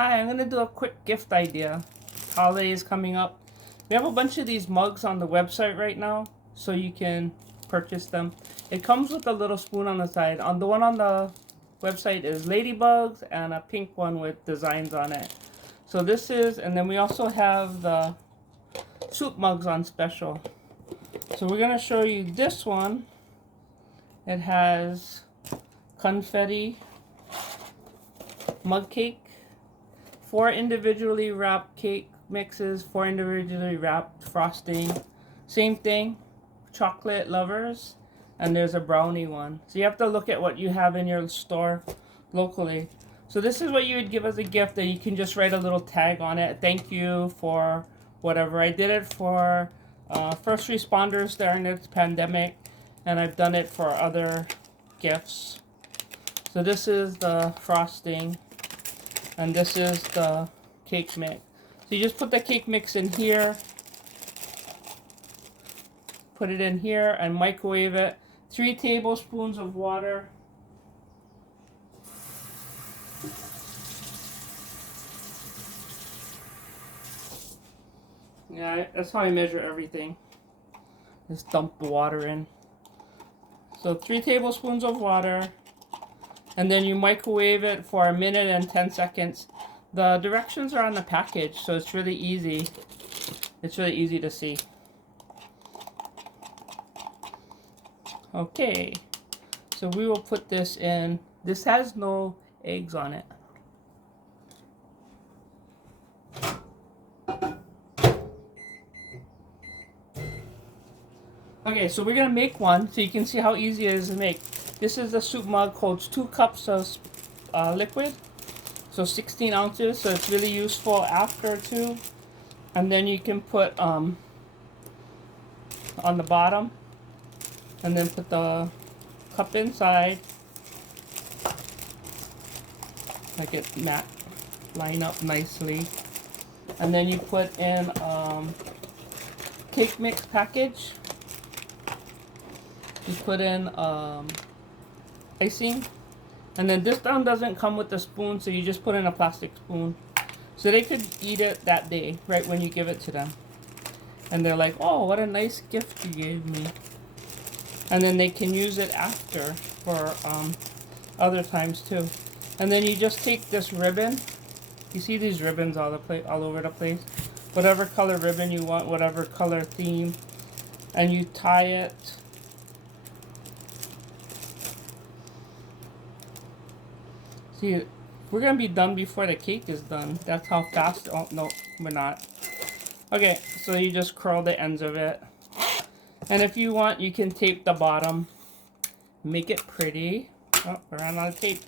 Hi, I'm going to do a quick gift idea. Holiday is coming up. We have a bunch of these mugs on the website right now, so you can purchase them. It comes with a little spoon on the side. On the one on the website is ladybugs and a pink one with designs on it. So this is, and then we also have the soup mugs on special. So we're going to show you this one. It has confetti mug cake, 4 individually wrapped cake mixes, 4 individually wrapped frosting. Same thing, chocolate lovers, and there's a brownie one. So you have to look at what you have in your store locally. So this is what you would give as a gift, that you can just write a little tag on it. Thank you for whatever. I did it for first responders during this pandemic, and I've done it for other gifts. So this is the frosting, and this is the cake mix. So you just put the cake mix in here, put it in here, and microwave it. 3 tablespoons of water. Yeah, that's how I measure everything. Just dump the water in. So 3 tablespoons of water. And then you microwave it for 1 minute and 10 seconds. The directions are on the package, so it's really easy. It's really easy to see. Okay, so we will put this in. This has no eggs on it. Okay, so we're gonna make one so you can see how easy it is to make. This is the soup mug, holds 2 cups of liquid, so 16 ounces, so it's really useful after too. And then you can put on the bottom, and then put the cup inside, like it line up nicely. And then you put in cake mix package. You put in icing, and then this one doesn't come with a spoon, so you just put in a plastic spoon, so they could eat it that day, right when you give it to them, and they're like, oh, what a nice gift you gave me. And then they can use it after for other times too. And then you just take this ribbon. You see these ribbons all over the place, whatever color ribbon you want, whatever color theme, and you tie it. See, we're gonna be done before the cake is done. That's how fast. Oh no, we're not. Okay, so you just curl the ends of it, and if you want, you can tape the bottom, make it pretty. Oh, we're on out of tape.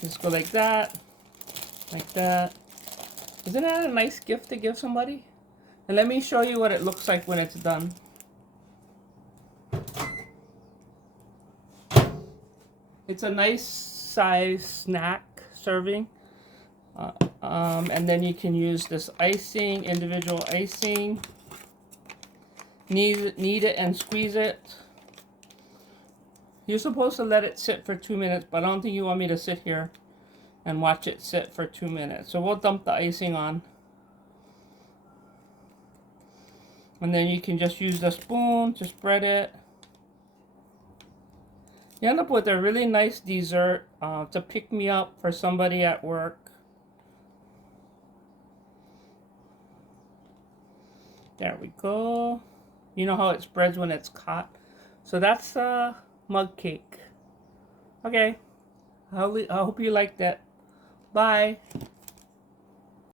Just go like that, like that. Isn't that a nice gift to give somebody? And let me show you what it looks like when it's done. It's a nice size snack serving, and then you can use this icing, individual icing, knead it and squeeze it. You're supposed to let it sit for 2 minutes, but I don't think you want me to sit here and watch it sit for 2 minutes. So we'll dump the icing on, and then you can just use the spoon to spread it. You end up with a really nice dessert to pick me up for somebody at work. There we go. You know how it spreads when it's hot? So that's mug cake. Okay. I hope you liked that. Bye.